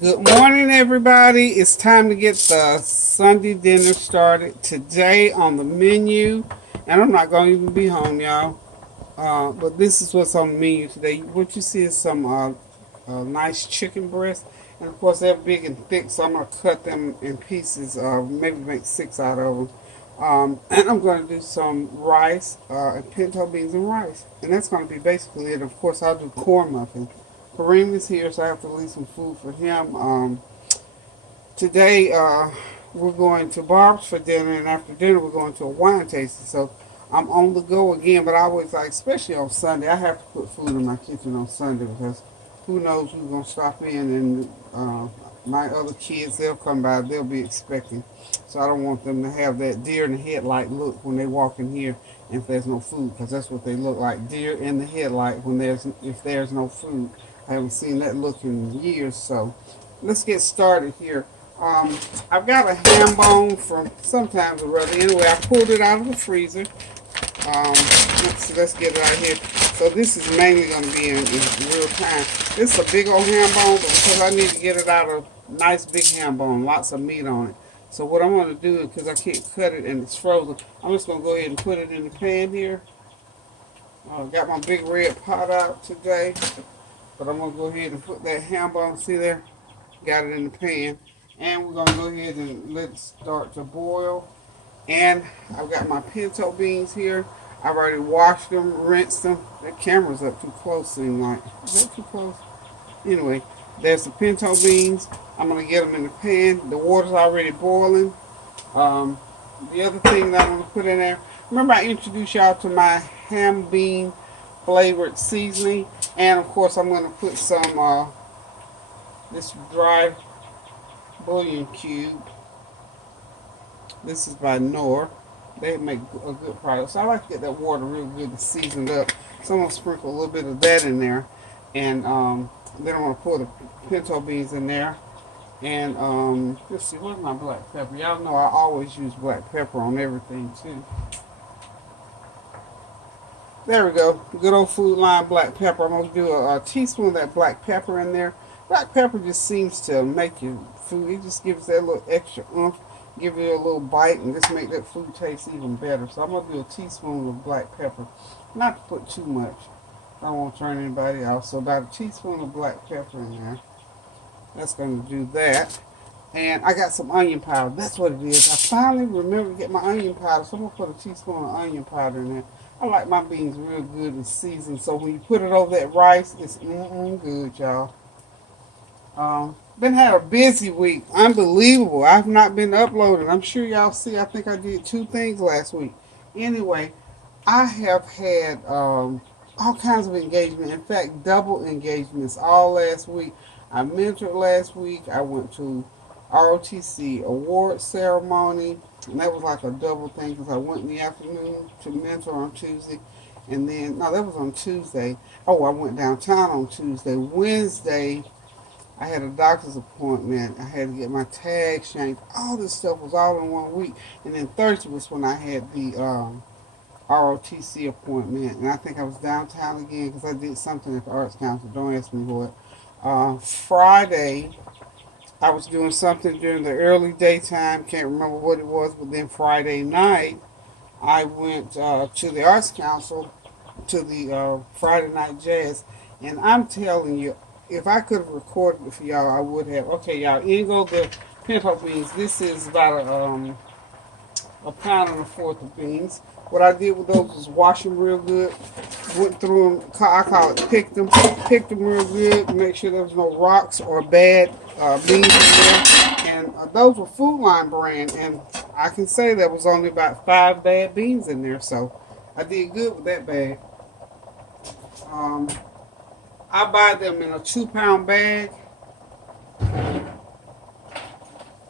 Good morning, everybody. It's time to get the Sunday dinner started. Today on the menu, and I'm not going to even be home, y'all. But this is what's on the menu today. What you see is some nice chicken breasts, and of course they're big and thick, so I'm going to cut them in pieces. Maybe make six out of them. And I'm going to do some rice and pinto beans and rice, and that's going to be basically it. Of course, I'll do corn muffins. Kareem is here, so I have to leave some food for him. Today, we're going to Barb's for dinner, and after dinner, we're going to a wine tasting. So I'm on the go again, but I always like, especially on Sunday, I have to put food in my kitchen on Sunday because who knows who's going to stop in, and my other kids, they'll come by, they'll be expecting. So I don't want them to have that deer in the headlight look when they walk in here if there's no food, because that's what they look like, deer in the headlight when if there's no food. I haven't seen that look in years, so let's get started here. I've got a ham bone from sometimes or other. Anyway, I pulled it out of the freezer. Let's get it out here. So this is mainly going to be in real time. This is a big old ham bone, but because I need to get it out of nice big ham bone, lots of meat on it. So what I'm going to do, because I can't cut it and it's frozen, I'm just going to go ahead and put it in the pan here. Got my big red pot out today. But I'm going to go ahead and put that ham bone, see there? Got it in the pan. And we're going to go ahead and let it start to boil. And I've got my pinto beans here. I've already washed them, rinsed them. That camera's up too close, seems like. Is that too close? Anyway, there's the pinto beans. I'm going to get them in the pan. The water's already boiling. The other thing that I'm going to put in there, remember I introduced y'all to my ham bean flavored seasoning, and of course I'm going to put some this dry bouillon cube. This is by Knorr. They make a good product, so I like to get that water real good and seasoned up. So I'm going to sprinkle a little bit of that in there, and then I'm going to pour the pinto beans in there. And let's see, where's my black pepper? Y'all know I always use black pepper on everything too. There we go. Good old Food Line black pepper. I'm going to do a teaspoon of that black pepper in there. Black pepper just seems to make your food, it just gives that little extra oomph, give it a little bite, and just make that food taste even better. So I'm going to do a teaspoon of black pepper. Not to put too much. I don't want to turn anybody off. So about a teaspoon of black pepper in there. That's going to do that. And I got some onion powder. That's what it is. I finally remembered to get my onion powder. So I'm going to put a teaspoon of onion powder in there. I like my beans real good and seasoned, so when you put it over that rice, it's good, y'all. Been had a busy week. Unbelievable. I've not been uploading. I'm sure y'all see, I think I did 2 things last week. Anyway, I have had all kinds of engagement. In fact, double engagements all last week. I mentored last week. I went to ROTC award ceremony. And that was like a double thing because I went in the afternoon to mentor on Tuesday. And then, no, that was on Tuesday. Oh, I went downtown on Tuesday. Wednesday, I had a doctor's appointment. I had to get my tag changed. All this stuff was all in 1 week. And then Thursday was when I had the ROTC appointment. And I think I was downtown again because I did something at the Arts Council. Don't ask me what. Friday, I was doing something during the early daytime, can't remember what it was, but then Friday night, I went to the Arts Council, to the Friday Night Jazz, and I'm telling you, if I could have recorded it for y'all, I would have. Okay, y'all, in go the pinto beans. This is about a pound and a fourth of beans. What I did with those was wash them real good, went through them, I call it picked them real good, make sure there was no rocks or bad beans in there. And those were Food Line brand, and I can say there was only about 5 bad beans in there, so I did good with that bag. I buy them in a 2-pound bag.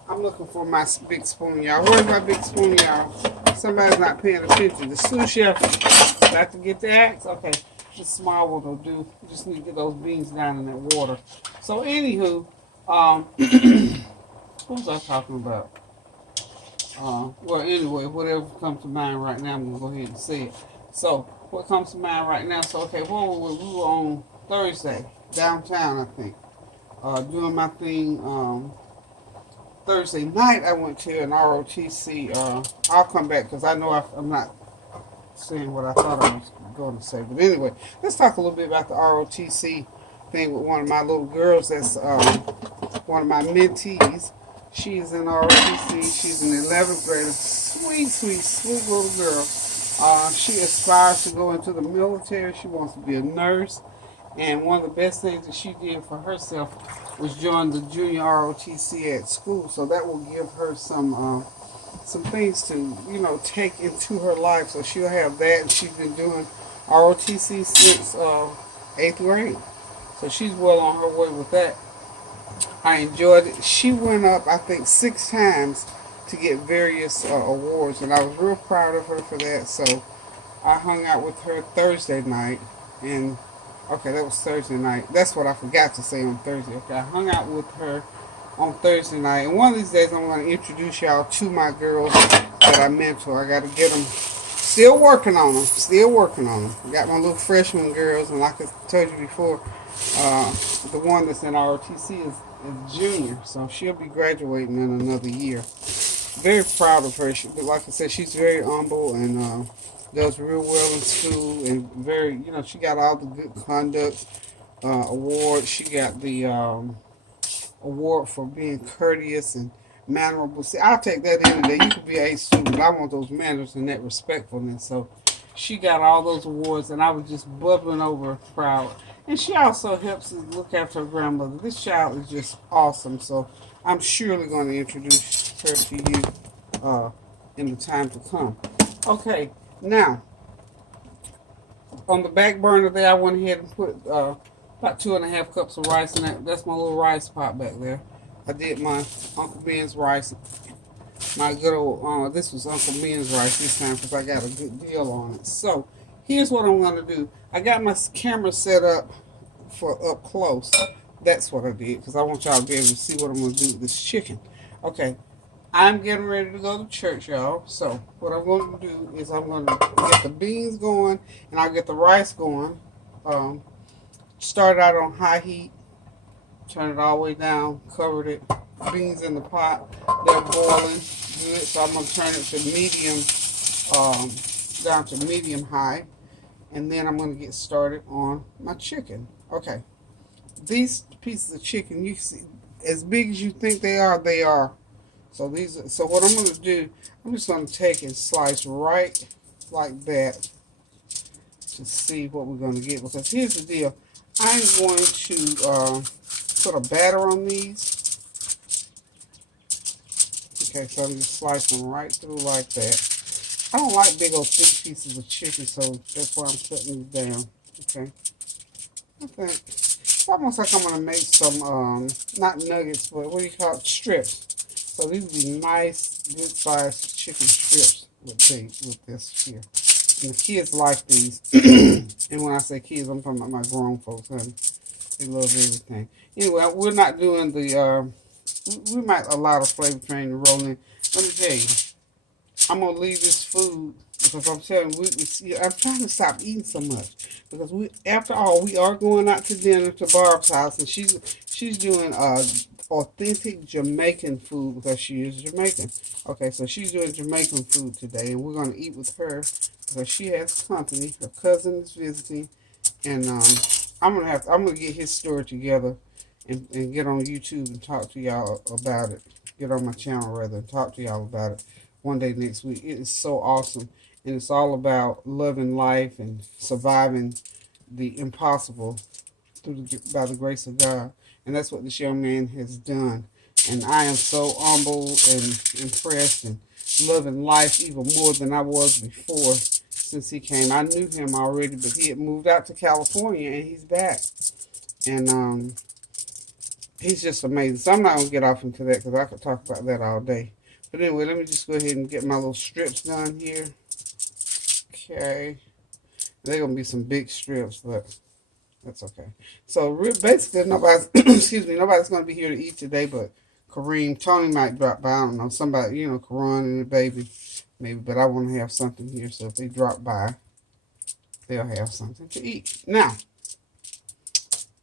I'm looking for my big spoon, y'all. Where's my big spoon, y'all? Somebody's not paying attention. The sous chef got to get the axe. Okay, the small one will do. You just need to get those beans down in that water. So, anywho, what was I talking about? Well, anyway, whatever comes to mind right now, I'm going to go ahead and say it. So, what comes to mind right now? So, okay, we were on Thursday, downtown, I think. doing my thing. Thursday night, I went to an ROTC. I'll come back because I know I'm not saying what I thought I was going to say. But anyway, let's talk a little bit about the ROTC thing with one of my little girls. That's one of my mentees. She's in ROTC. She's an 11th grader. Sweet, sweet, sweet little girl. She aspires to go into the military. She wants to be a nurse. And one of the best things that she did for herself was join the junior ROTC at school. So that will give her some things to, take into her life. So she'll have that. And she's been doing ROTC since 8th grade. So she's well on her way with that. I enjoyed it. She went up, I think, 6 times to get various awards. And I was real proud of her for that. So I hung out with her Thursday night. And okay, that was Thursday night. That's what I forgot to say on Thursday. Okay, I hung out with her on Thursday night. And one of these days, I'm going to introduce y'all to my girls that I mentor. I got to get them. Still working on them. Still working on them. Got my little freshman girls. And like I told you before, the one that's in ROTC is junior. So she'll be graduating in another year. Very proud of her. But like I said, she's very humble and does real well in school, and very, she got all the good conduct awards. She got the award for being courteous and mannerable. See, I'll take that any day. You could be an A student, but I want those manners and that respectfulness. So she got all those awards, and I was just bubbling over proud. And she also helps us look after her grandmother. This child is just awesome. So I'm surely going to introduce her to you in the time to come. Okay. Now, on the back burner there, I went ahead and put about 2.5 cups of rice in that. That's my little rice pot back there. I did my Uncle Ben's rice. My good old, this was Uncle Ben's rice this time because I got a good deal on it. So, here's what I'm going to do. I got my camera set up for up close. That's what I did because I want y'all to be able to see what I'm going to do with this chicken. Okay. I'm getting ready to go to church, y'all. So what I'm going to do is I'm going to get the beans going, and I'll get the rice going. Start out on high heat, turn it all the way down, covered it. Beans in the pot, they're boiling good. So I'm going to turn it to medium, down to medium high, and then I'm going to get started on my chicken. Okay, these pieces of chicken, you see, as big as you think they are, they are. So what I'm going to do, I'm just going to take and slice right like that to see what we're going to get. Because here's the deal. I'm going to put a batter on these. Okay, so I'm just slicing them right through like that. I don't like big old thick pieces of chicken, so that's why I'm cutting these down. Okay. I think it's almost like I'm going to make some, not nuggets, but what do you call it? Strips. So these would be nice, good sized chicken strips with this here. And the kids like these. And when I say kids, I'm talking about my grown folks, honey. They love everything. Anyway, we're not doing the, we might allow the flavor train to roll in. Let me tell you, I'm going to leave this food because I'm telling you, I'm trying to stop eating so much. Because after all, we are going out to dinner to Barb's house, and she's doing authentic Jamaican food because she is Jamaican. Okay, so she's doing Jamaican food today, and we're going to eat with her because she has company. Her cousin is visiting, and I'm gonna get his story together and get on YouTube and talk to y'all about it. Get on my channel rather and talk to y'all about it one day next week. It is so awesome, and it's all about loving life and surviving the impossible by the grace of God. And that's what this young man has done. And I am so humbled and impressed and loving life even more than I was before since he came. I knew him already, but he had moved out to California and he's back. And he's just amazing. So I'm not going to get off into that because I could talk about that all day. But anyway, let me just go ahead and get my little strips done here. Okay. They're going to be some big strips, but that's okay. So basically, nobody's nobody's going to be here to eat today, but Kareem, Tony might drop by. I don't know, somebody, Karan and the baby, maybe. But I want to have something here, so if they drop by, they'll have something to eat. Now,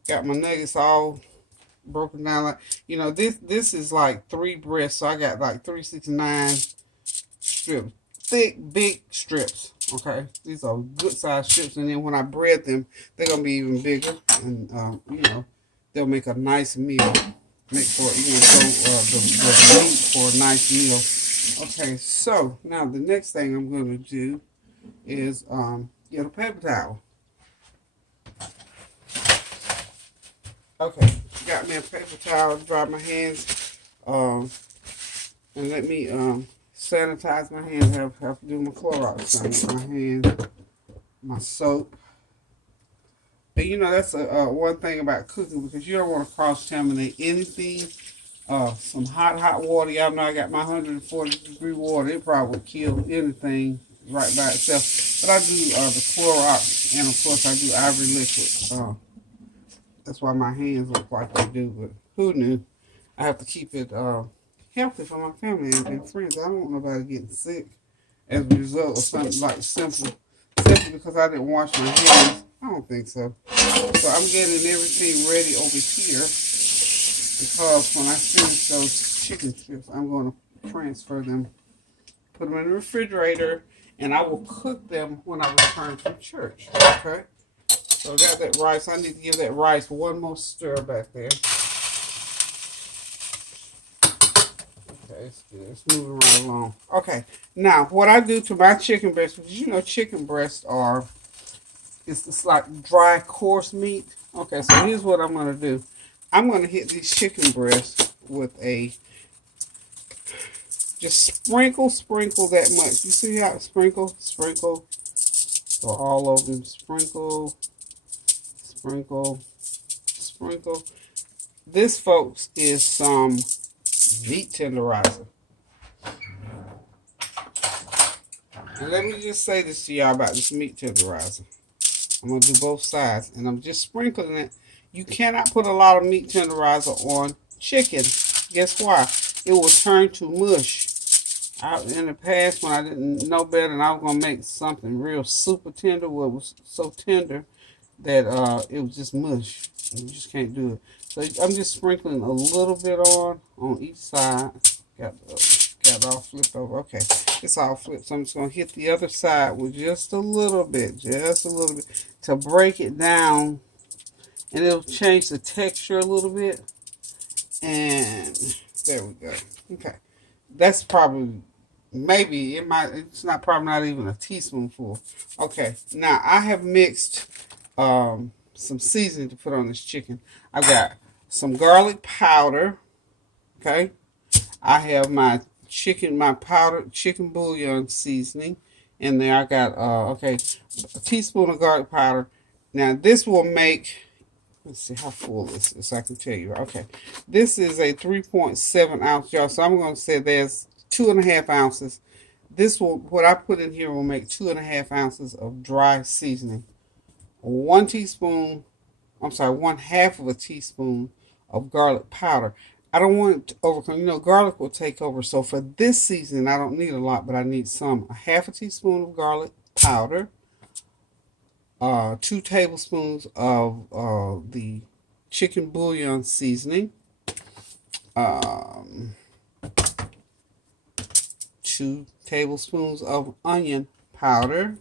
got my nuggets all broken down. Like, you know, this is like 3 breasts, so I got like 369 strips, thick, big strips. Okay, these are good size strips, and then when I bread them, they're gonna be even bigger, and you know, they'll make a nice meal. Make for the meat for a nice meal. Okay, so now the next thing I'm gonna do is get a paper towel. Okay, got me a paper towel, dry my hands, and let me sanitize my hands. Have to do my Clorox thing. My hands, my soap. And you know that's one thing about cooking, because you don't want to cross-contaminate anything. Some hot water. Y'all know I got my 140-degree water. It probably would kill anything right by itself. But I do the Clorox, and of course I do Ivory liquid. That's why my hands look like they do. But who knew? I have to keep it healthy for my family and friends. I don't want nobody getting sick as a result of something like simply because I didn't wash my hands. I don't think so. So I'm getting everything ready over here, because when I finish those chicken strips, I'm going to transfer them, put them in the refrigerator, and I will cook them when I return from church. Okay? So I got that rice. I need to give that rice one more stir back there. Okay, it's good. It's moving right along. Okay, now what I do to my chicken breast, because you know chicken breasts are, it's like dry, coarse meat. Okay, so here's what I'm going to do. I'm going to hit these chicken breasts with just sprinkle that much. You see how sprinkle, so all over them, sprinkle. This, folks, is some meat tenderizer. And let me just say this to y'all about this meat tenderizer. I'm going to do both sides, and I'm just sprinkling it. You cannot put a lot of meat tenderizer on chicken. Guess why? It will turn to mush. In the past, when I didn't know better and I was going to make something real super tender, well, it was so tender that it was just mush. You just can't do it. So I'm just sprinkling a little bit on each side. Got it all flipped over. Okay, it's all flipped. So I'm just going to hit the other side with just a little bit, to break it down. And it'll change the texture a little bit. And there we go. Okay. That's probably, maybe, it's not probably not even a teaspoonful. Okay. Now, I have mixed some seasoning to put on this chicken. I got some garlic powder. Okay. I have my powdered chicken bouillon seasoning in there. I got, a teaspoon of garlic powder. Now, this will make, let's see how full this is so I can tell you. Okay, this is a 3.7 ounce jar, so I'm going to say there's 2.5 ounces. What I put in here will make 2.5 ounces of dry seasoning. 1 half of a teaspoon of garlic powder. I don't want it to overcome. You know, garlic will take over. So for this seasoning, I don't need a lot, but I need some. A half a teaspoon of garlic powder. 2 tablespoons of the chicken bouillon seasoning, 2 tablespoons of onion powder,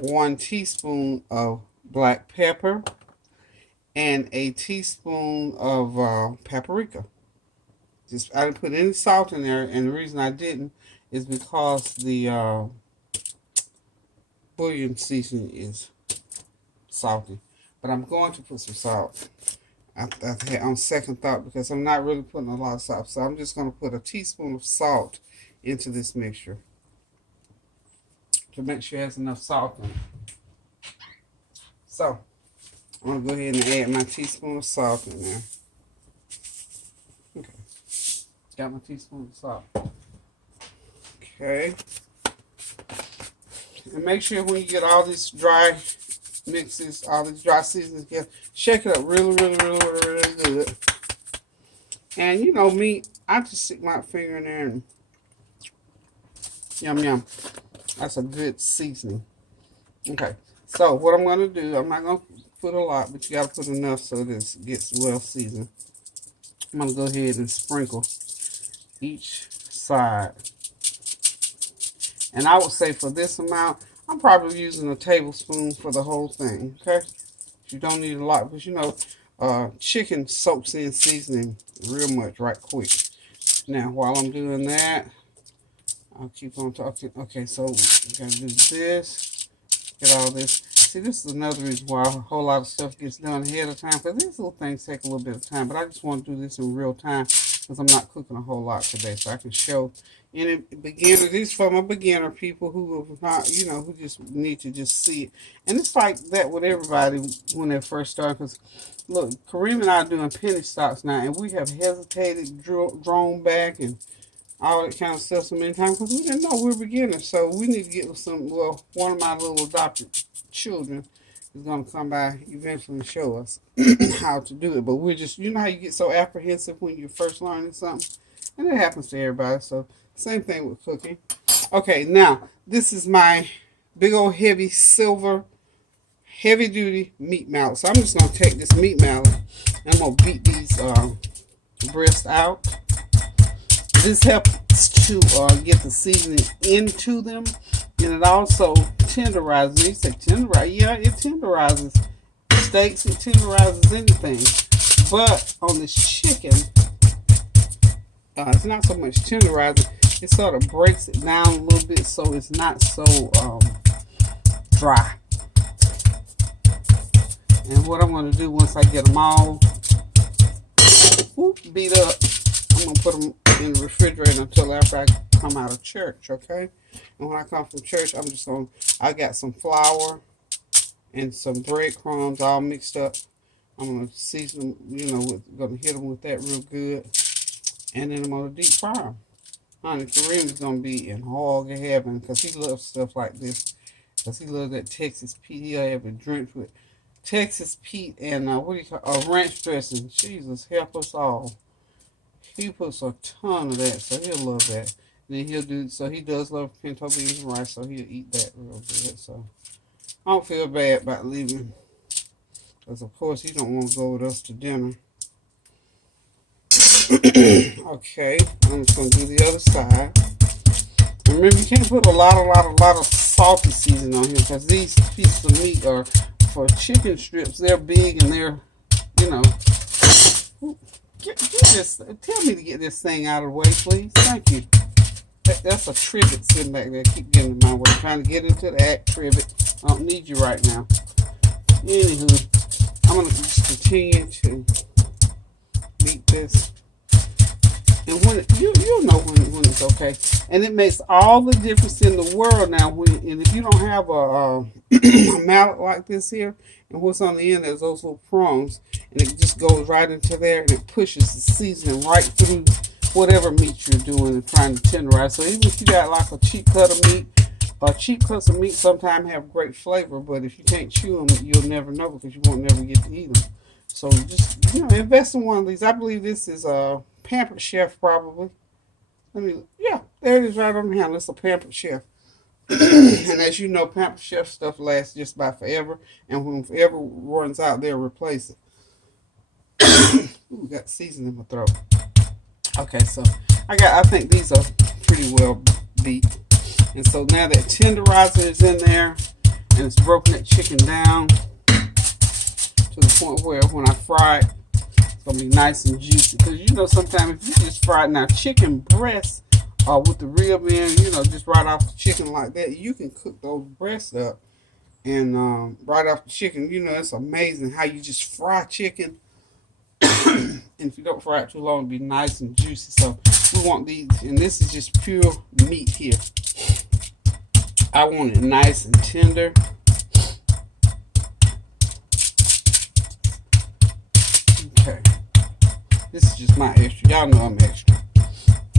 1 teaspoon of black pepper, and a teaspoon of paprika. I didn't put any salt in there, and the reason I didn't is because the bouillon seasoning is salty, but I'm going to put some salt on second thought, because I'm not really putting a lot of salt. So I'm just going to put a teaspoon of salt into this mixture to make sure it has enough salt in it. So I'm going to go ahead and add my teaspoon of salt in there. Okay, got my teaspoon of salt. Okay. And make sure when you get all these dry mixes, all these dry seasonings together, shake it up really good. And you know me, I just stick my finger in there and yum. That's a good seasoning. Okay, so what I'm going to do, I'm not going to put a lot, but you got to put enough so this gets well seasoned. I'm going to go ahead and sprinkle each side. And I would say for this amount, I'm probably using a tablespoon for the whole thing, okay? You don't need a lot, but you know, chicken soaks in seasoning real much right quick. Now, while I'm doing that, I'll keep on talking. Okay, so we got to do this, get all this. See, this is another reason why a whole lot of stuff gets done ahead of time, because these little things take a little bit of time, but I just want to do this in real time because I'm not cooking a whole lot today, so I can show any beginner. These for my beginner people who are not, you know, who just need to just see it. And it's like that with everybody when they first start, because look, Kareem and I are doing penny stocks now, and we have hesitated, drawn back, and all that kind of stuff so many times because we didn't know we were beginners. So we need to get with well, one of my little adopted children is going to come by eventually and show us how to do it. But we're just, you know how you get so apprehensive when you're first learning something? And it happens to everybody. So same thing with cooking. Okay, now this is my big old heavy silver heavy duty meat mallet. So I'm just going to take this meat mallet and I'm going to beat these breasts out. This helps to get the seasoning into them, and it also tenderizes. You say tenderize? Yeah, it tenderizes steaks. It tenderizes anything. But on this chicken, it's not so much tenderizing. It sort of breaks it down a little bit so it's not so dry. And what I'm going to do once I get them all beat up, I'm going to put them in the refrigerator until after I come out of church, okay? And when I come from church, I got some flour and some breadcrumbs all mixed up. I'm going to season them, you know, going to hit them with that real good. And then I'm going to deep fry them. Honey, Kareem is going to be in hog heaven because he loves stuff like this. Because he loves that Texas Pete. He'll have it drenched with Texas Pete and ranch dressing. Jesus, help us all. He puts a ton of that, so he'll love that. And then he does love pinto beans and rice, so he'll eat that real good. So I don't feel bad about leaving, because of course he don't want to go with us to dinner. Okay, I'm just going to do the other side. Remember, you can't put a lot of salty seasoning on here, because these pieces of meat are for chicken strips. They're big and they're, you know. Tell me to get this thing out of the way, please. Thank you. That's a trivet sitting back there. Keep getting in my way. Trying to get into the act, trivet. I don't need you right now. Anywho, I'm going to just continue to beat this. And when you'll know when it's okay. And it makes all the difference in the world now. And if you don't have a mallet like this here, and what's on the end, there's those little prongs, and it just goes right into there, and it pushes the seasoning right through whatever meat you're doing and trying to tenderize. So even if you got like a cheap cut of meat, cheap cuts of meat sometimes have great flavor, but if you can't chew them, you'll never know because you won't never get to eat them. So just, you know, invest in one of these. I believe this is a Pampered Chef probably. Yeah, there it is right on the handle. It's a Pampered Chef. And as you know, Pampered Chef stuff lasts just about forever. And when forever runs out, they'll replace it. Ooh, got seasoning in my throat. Okay, so I think these are pretty well beat. And so now that tenderizer is in there, and it's broken that chicken down to the point where when I fry it, it's going to be nice and juicy. Because you know, sometimes if you just fry it, now chicken breasts, with the rib in, you know, just right off the chicken like that, you can cook those breasts up and right off the chicken. You know, it's amazing how you just fry chicken. And if you don't fry it too long, it'll be nice and juicy. So we want these, and this is just pure meat here. I want it nice and tender. Okay, this is just my extra. Y'all know I'm extra.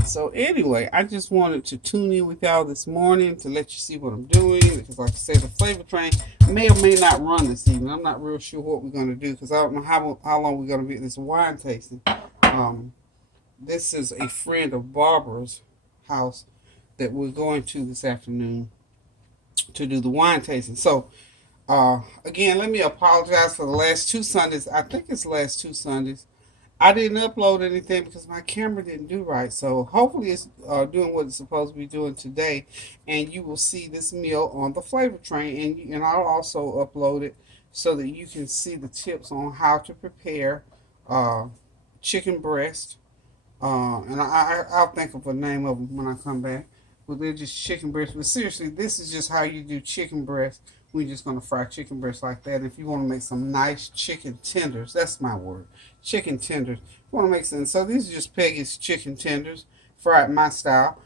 So anyway, I just wanted to tune in with y'all this morning to let you see what I'm doing. Because like I said, the flavor train may or may not run this evening. I'm not real sure what we're going to do because I don't know how long we're going to be at this wine tasting. This is a friend of Barbara's house that we're going to this afternoon to do the wine tasting. So Again, let me apologize for the last 2 Sundays. I think it's the last 2 Sundays. I didn't upload anything because my camera didn't do right. So hopefully it's doing what it's supposed to be doing today, and you will see this meal on the flavor train, and I'll also upload it so that you can see the tips on how to prepare uh, chicken breast. And I'll think of a name of them when I come back. But they're just chicken breast. But seriously, this is just how you do chicken breast. We're just going to fry chicken breast like that. And if you want to make some nice chicken tenders, that's my word, chicken tenders. You want to make some. So these are just Peggy's chicken tenders, fried my style,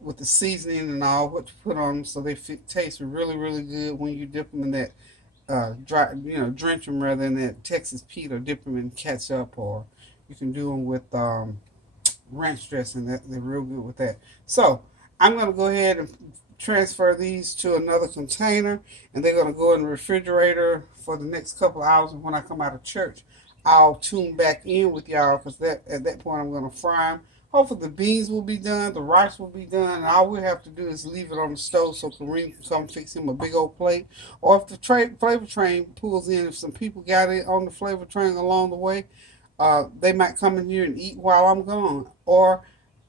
with the seasoning and all, what you put on them so they taste really, really good when you dip them in that dry, drench them rather than that Texas Pete, or dip them in ketchup, or you can do them with ranch dressing. They're real good with that. So I'm going to go ahead and transfer these to another container, and they're going to go in the refrigerator for the next couple of hours. And when I come out of church, I'll tune back in with y'all, because at that point I'm going to fry them. Hopefully the beans will be done, the rice will be done, and all we have to do is leave it on the stove so Kareem can come fix him a big old plate. Or if the flavor train pulls in, if some people got it on the flavor train along the way, they might come in here and eat while I'm gone.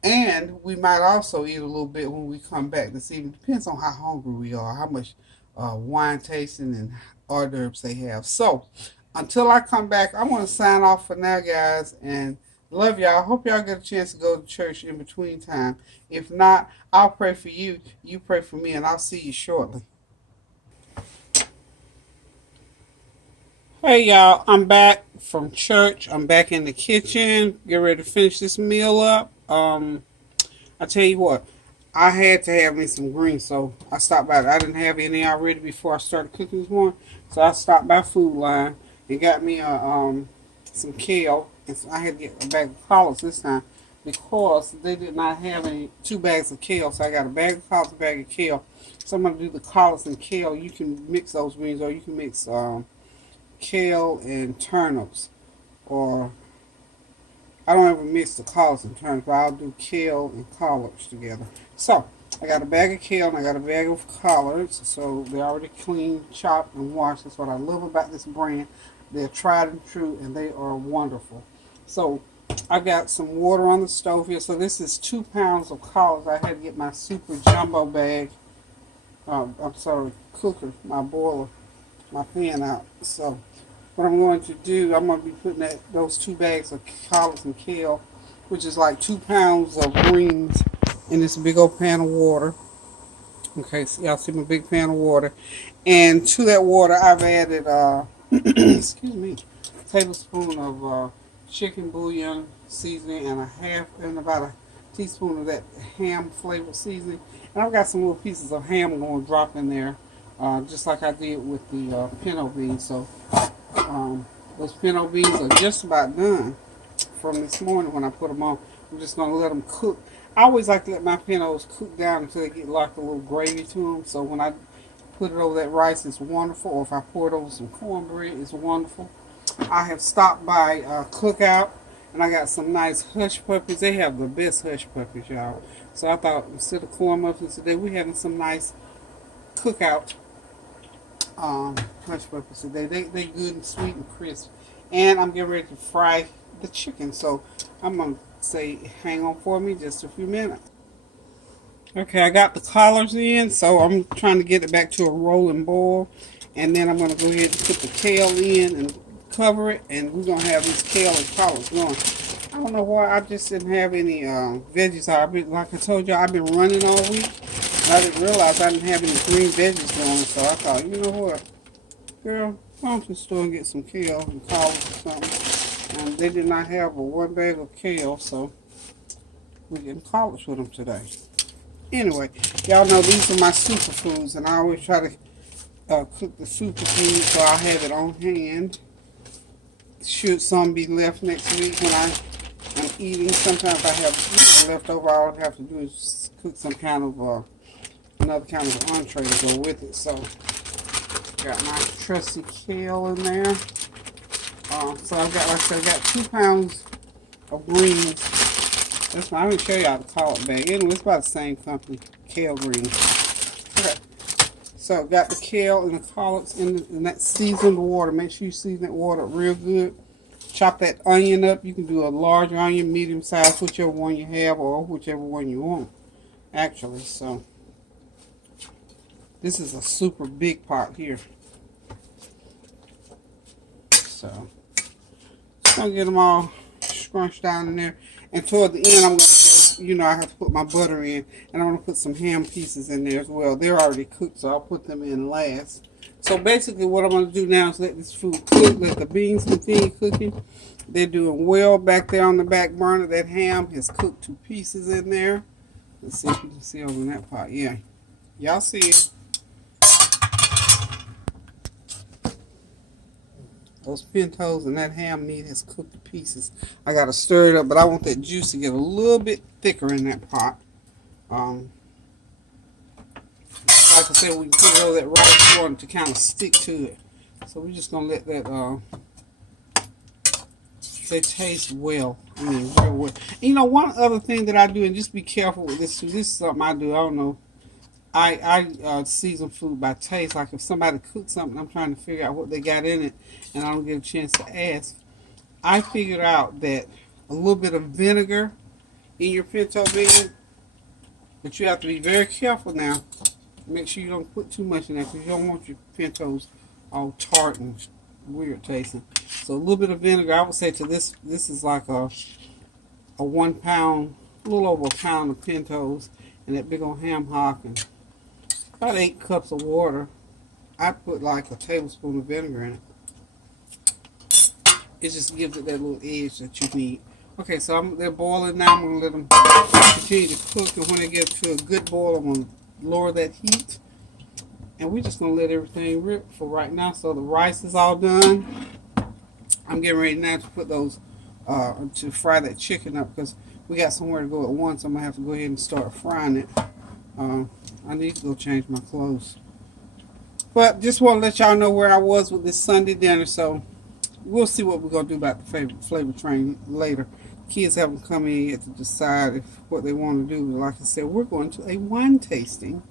And we might also eat a little bit when we come back this evening. Depends on how hungry we are, how much wine tasting and hors d'oeuvres they have. So until I come back, I want to sign off for now, guys, and love y'all. Hope y'all get a chance to go to church in between time. If not, I'll pray for you. You pray for me, and I'll see you shortly. Hey y'all, I'm back from church. I'm back in the kitchen. Get ready to finish this meal up. I tell you what, I had to have me some greens, so I stopped by. I didn't have any already before I started cooking this morning, so I stopped by Food Line and got me some kale. And so I had to get a bag of collards this time because they did not have any 2 bags of kale. So I got a bag of collards, a bag of kale. So I'm gonna do the collards and kale. You can mix those greens, or you can mix kale and turnips, or I don't ever mix the collards and turnips, but I'll do kale and collards together. So I got a bag of kale and I got a bag of collards. So they're already clean, chopped, and washed. That's what I love about this brand. They're tried and true, and they are wonderful. So I got some water on the stove here. So this is 2 pounds of collards. I had to get my super jumbo bag. Cooker, my boiler, my pan out. So what I'm going to do, I'm going to be putting those 2 bags of collards and kale, which is like 2 pounds of greens, in this big old pan of water. Okay, so y'all see my big pan of water. And to that water, I've added, excuse me, a tablespoon of chicken bouillon seasoning, and about a teaspoon of that ham flavored seasoning. And I've got some little pieces of ham I'm going to drop in there, just like I did with the pinto beans. So those pinto beans are just about done from this morning when I put them on. I'm just going to let them cook. I always like to let my pintos cook down until they get like a little gravy to them. So when I put it over that rice, it's wonderful. Or if I pour it over some cornbread, it's wonderful. I have stopped by Cookout, and I got some nice hush puppies. They have the best hush puppies, y'all. So I thought instead of corn muffins today, we're having some nice Cookout hush puppies today. They good and sweet and crisp. And I'm getting ready to fry the chicken. So I'm going to say hang on for me just a few minutes. Okay, I got the collards in, so I'm trying to get it back to a rolling boil. And then I'm going to go ahead and put the kale in and cover it, and we're going to have these kale and collards going. I don't know why I just didn't have any veggies. Like I told you, I've been running all week, and I didn't realize I didn't have any green veggies going, so I thought, you know what, girl, why don't you store and get some kale and collards or something. And they did not have a 1 bag of kale, so we're getting collards with them today. Anyway, y'all know these are my superfoods, and I always try to cook the superfood so I have it on hand. Should some be left next week when I'm eating, sometimes I have leftover. All I have to do is cook some kind of another kind of entree to go with it. So got my trusty kale in there. So I've got, like I said, I got 2 pounds of greens. That's why I'm gonna show y'all the collard bag. Anyway, it's about the same company, Kale Greens. Okay. So got the kale and the collards in that seasoned water. Make sure you season that water real good. Chop that onion up. You can do a large onion, medium size, whichever one you have, or whichever one you want, actually. So this is a super big pot here. So just gonna get them all scrunched down in there. And toward the end, I'm gonna, I have to put my butter in, and I'm gonna put some ham pieces in there as well. They're already cooked, so I'll put them in last. So basically what I'm going to do now is let this food cook, let the beans continue cooking. They're doing well back there on the back burner. That ham has cooked to pieces in there. Let's see if you can see over in that pot. Yeah, y'all see it. Those pintos and that ham meat has cooked to pieces. I got to stir it up, but I want that juice to get a little bit thicker in that pot. Like I said, we can put it over that rice water to kind of stick to it. So we're just going to let that, they taste well. I mean, real well. And one other thing that I do, and just be careful with this too. This is something I do. I don't know. I season food by taste. Like if somebody cooks something, I'm trying to figure out what they got in it, and I don't get a chance to ask. I figured out that a little bit of vinegar in your pinto bean, but you have to be very careful now. Make sure you don't put too much in there because you don't want your pintos all tart and weird tasting. So a little bit of vinegar, I would say to this is like a 1 pound, a little over a pound of pintos, and that big old ham hock, and about 8 cups of water. I put like a tablespoon of vinegar in it. It just gives it that little edge that you need. Okay, so they're boiling now. I'm going to let them continue to cook, and when they get to a good boil, I'm going to lower that heat, and we're just gonna let everything rip for right now. So the rice is all done. I'm getting ready now to put those to fry that chicken up because we got somewhere to go at once. I'm gonna have to go ahead and start frying it. I need to go change my clothes, but just want to let y'all know where I was with this Sunday dinner. So we'll see what we're gonna do about the flavor train later. Kids haven't come in yet to decide what they want to do. Like I said, we're going to a wine tasting,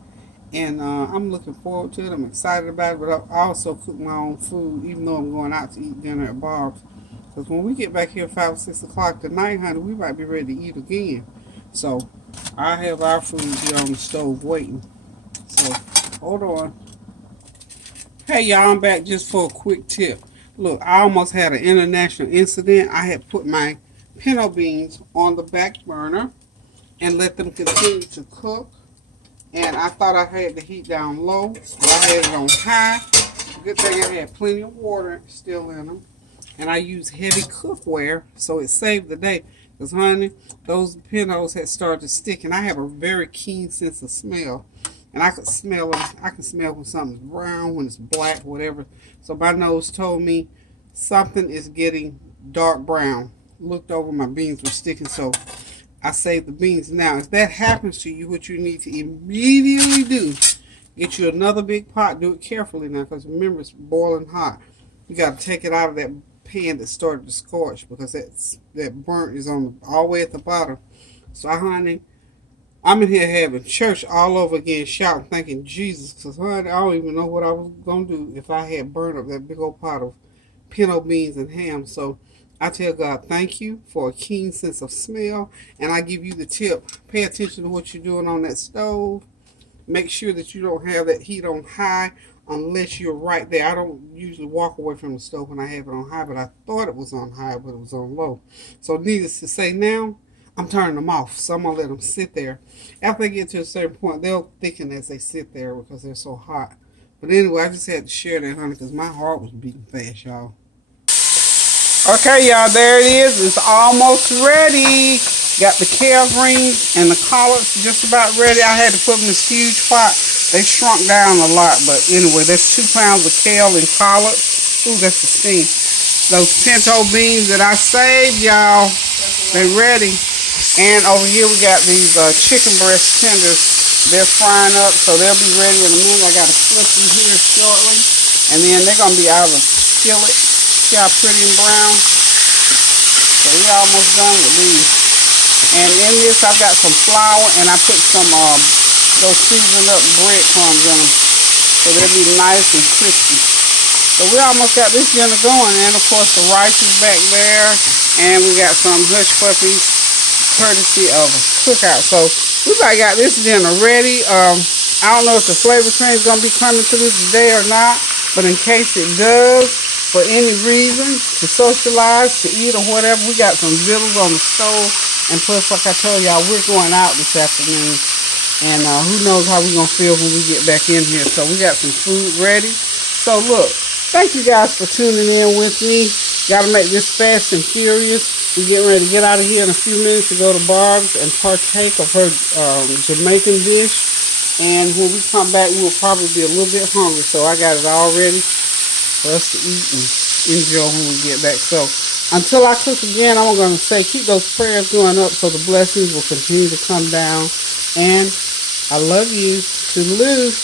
and I'm looking forward to it. I'm excited about it, but I also cook my own food, even though I'm going out to eat dinner at Bob's. Because when we get back here 5 or 6 o'clock tonight, honey, we might be ready to eat again. So I have our food here on the stove waiting. So hold on. Hey y'all, I'm back just for a quick tip. Look, I almost had an international incident. I had put my pinto beans on the back burner and let them continue to cook, and I thought I had the heat down low, but I had it on high. Good thing I had plenty of water still in them, and I used heavy cookware, so it saved the day. Because honey, those pintos had started to stick, and I have a very keen sense of smell, and I could smell them. I can smell when something's brown, when it's black, whatever. So my nose told me something is getting dark brown. Looked over, my beans were sticking, so I saved the beans. Now if that happens to you, what you need to immediately do, get you another big pot. Do it carefully now, because remember, it's boiling hot. You got to take it out of that pan that started to scorch, because that burnt is on all the way at the bottom. So honey, I'm in here having church all over again, shouting, thanking Jesus, because honey, I don't even know what I was going to do if I had burned up that big old pot of pinto beans and ham. So I tell God, thank you for a keen sense of smell. And I give you the tip. Pay attention to what you're doing on that stove. Make sure that you don't have that heat on high unless you're right there. I don't usually walk away from the stove when I have it on high, but I thought it was on high, but it was on low. So needless to say, now I'm turning them off. So I'm going to let them sit there. After they get to a certain point, they'll thicken as they sit there because they're so hot. But anyway, I just had to share that, honey, because my heart was beating fast, y'all. Okay, y'all, there it is. It's almost ready. Got the kale greens and the collards just about ready. I had to put them in this huge pot. They shrunk down a lot, but anyway, that's 2 pounds of kale and collards. Ooh, that's the steam. Those pinto beans that I saved, y'all, they're ready. And over here we got these chicken breast tenders. They're frying up, so they'll be ready in a minute. I got to flip them here shortly. And then they're going to be out of the skillet. See how pretty and brown? So we're almost done with these. And in this, I've got some flour, and I put some those seasoned up breadcrumbs in them. So they'll be nice and crispy. So we almost got this dinner going, and of course the rice is back there, and we got some hush puppies, courtesy of a cookout. So we probably got this dinner ready. I don't know if the flavor train is gonna be coming through today or not, but in case it does, for any reason, to socialize, to eat, or whatever, we got some vittles on the stove, and plus, like I told y'all, we're going out this afternoon, and who knows how we're gonna feel when we get back in here. So we got some food ready. So look. Thank you guys for tuning in with me. Got to make this fast and furious. We're getting ready to get out of here in a few minutes to go to Barb's and partake of her Jamaican dish. And when we come back, we'll probably be a little bit hungry. So I got it all ready for us to eat and enjoy when we get back. So until I cook again, I'm going to say keep those prayers going up so the blessings will continue to come down. And I love you. Toodaloo.